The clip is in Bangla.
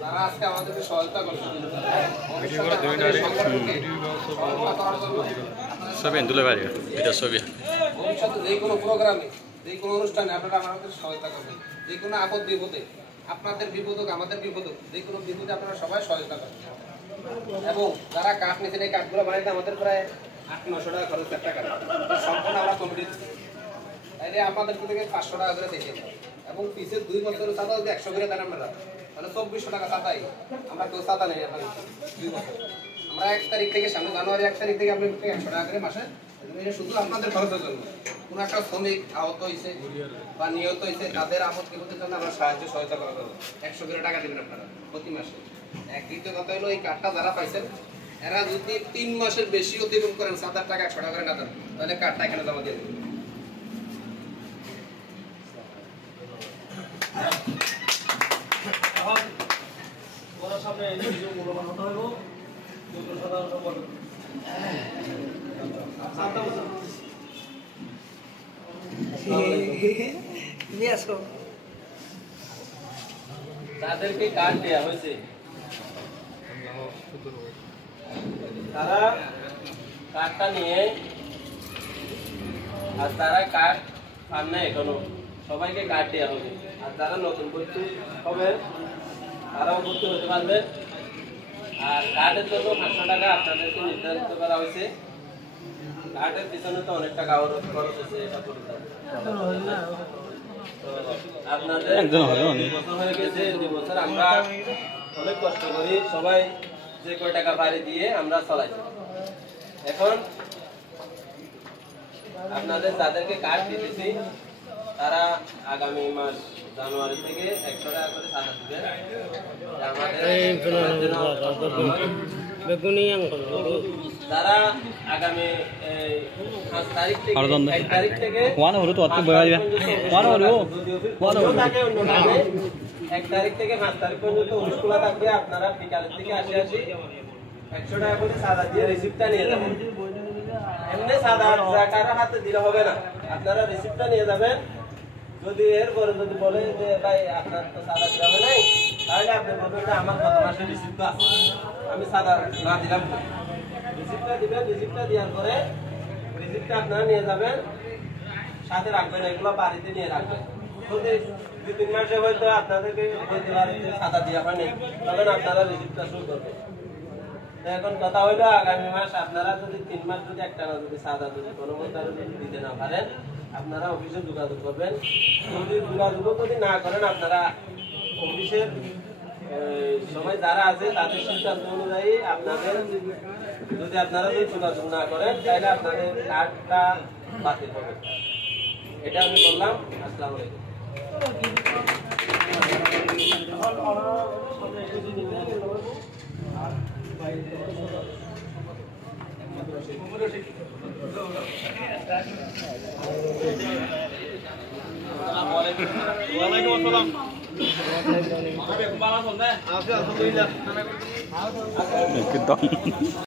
তারা আজকে আমাদেরকে সহায়তা করছে ছবি তুলে পারি এটা ছবি ভবিষ্যতে যে কোনো প্রোগ্রামে যে কোনো অনুষ্ঠানে আপনারা আমাদের সহায়তা করবেন যে কোনো আপদ বিপদে আপনাদের বিপদ হোক আমাদের বিপদ হোক যে কোনো বিপদে আপনারা সবাই সহায়তা করবেন এবং যারা কাঠ নিয়েছেন এই কাঠগুলো বানাইতে আমাদের প্রায় 800-900 টাকা খরচ একটা কাঠ সম্পূর্ণ আমরা কমিটি তাইলে আপনাদের থেকে 500 টাকা করে দেখে এবং পিসের 2 বছরের চাঁদা যদি 100 করে দেন আপনারা তাহলে 2400 টাকা চাঁদাই আমরা কেউ চাঁদা নেই আপনার 2 বছর আমরা 1 তারিখ থেকে সামনে জানুয়ারি 1 তারিখ থেকে আপনি 100 টাকা করে মাসে এটা শুধু আপনাদের খরচের জন্য কোন একটা শ্রমিক আহত হয়েছে বা নিহত হয়েছে তাদের আপদ বিপদের জন্য আমরা সাহায্য সহায়তা করা যাবে 100 করে টাকা দেবেন আপনারা প্রতি মাসে এক দ্বিতীয় কথা হলো এই কার্ডটা যারা পাইছেন এরা যদি 3 মাসের বেশি অতিক্রম করেন 7,000 টাকা 100 টাকা করে না দেন তাহলে কার্ডটা এখানে জমা দিয়ে দেবেন সামনে মূল্যবান হতে হইব তাদেরকে কার্ড দেওয়া হয়েছে তারা কার্ডটা নিয়ে আর তারা কার্ড পান না এখনো সবাইকে কার্ড দেওয়া হবে আর যারা নতুন ভর্তি হবে তারাও ভর্তি হতে পারবে আর কার্ডের জন্য 500 টাকা আপনাদেরকে নির্ধারিত করা হয়েছে কার্ডের পিছনে তো অনেক টাকা খরচ হয়েছে এটা আপনাদের 2 বছর হয়ে গেছে 2 বছর আমরা অনেক কষ্ট করি সবাই যে কয় টাকা পারি দিয়ে আমরা চালাইছি এখন আপনাদের যাদেরকে কার্ড দিতেছি তারা আগামী মাস জানুয়ারি থেকে 100 টাকা করে চাঁদা দিবেন তারা আগামী 5 তারিখ থেকে 1 তারিখ থেকে 1 তারিখ থেকে 5 তারিখ পর্যন্ত অনুষ্ঠান থাকবে আপনারা বিকালের থেকে 100 টাকা করে চাঁদা দিয়ে রিসিপ্টটা নিয়ে যাবেন এমনি চাঁদা টাকার হাতে দিলে হবে না আপনারা রিসিপ্টটা নিয়ে যাবেন যদি এরপরে যদি বলে যে ভাই আপনার তো চাঁদা দেওয়া নাই তাহলে আপনি বলবেন যে আমার গত মাসের রিসিপ্ট আছে আমি চাঁদা না দিলাম রিসিপ্টটা দিবেন রিসিপ্টটা দেওয়ার পরে রিসিপ্টটা আপনারা নিয়ে যাবেন সাথে রাখবেন এগুলো বাড়িতে নিয়ে রাখবেন যদি 2-3 মাসে হয়তো আপনাদেরকে বলতে পারে যে চাঁদা দেওয়া হয়নি তখন আপনারা রিসিপ্টটা শুরু করবেন এখন কথা হইলো আগামী মাস আপনারা যদি 3 মাস যদি একটানা যদি চাঁদা যদি কোনো মতো যদি দিতে না পারেন আপনারা অফিসে যোগাযোগ করবেন যদি যোগাযোগ যদি না করেন আপনারা অফিসের সবাই যারা আছে তাদের সিদ্ধান্ত অনুযায়ী আপনাদের যদি আপনারা যদি যোগাযোগ না করেন তাহলে আপনাদের কার্ডটা বাতিল হবে এটা আমি বললাম আসসালামু আলাইকুম ওয়ালাইকুম আসসালাম আলহামদুলিল্লাহ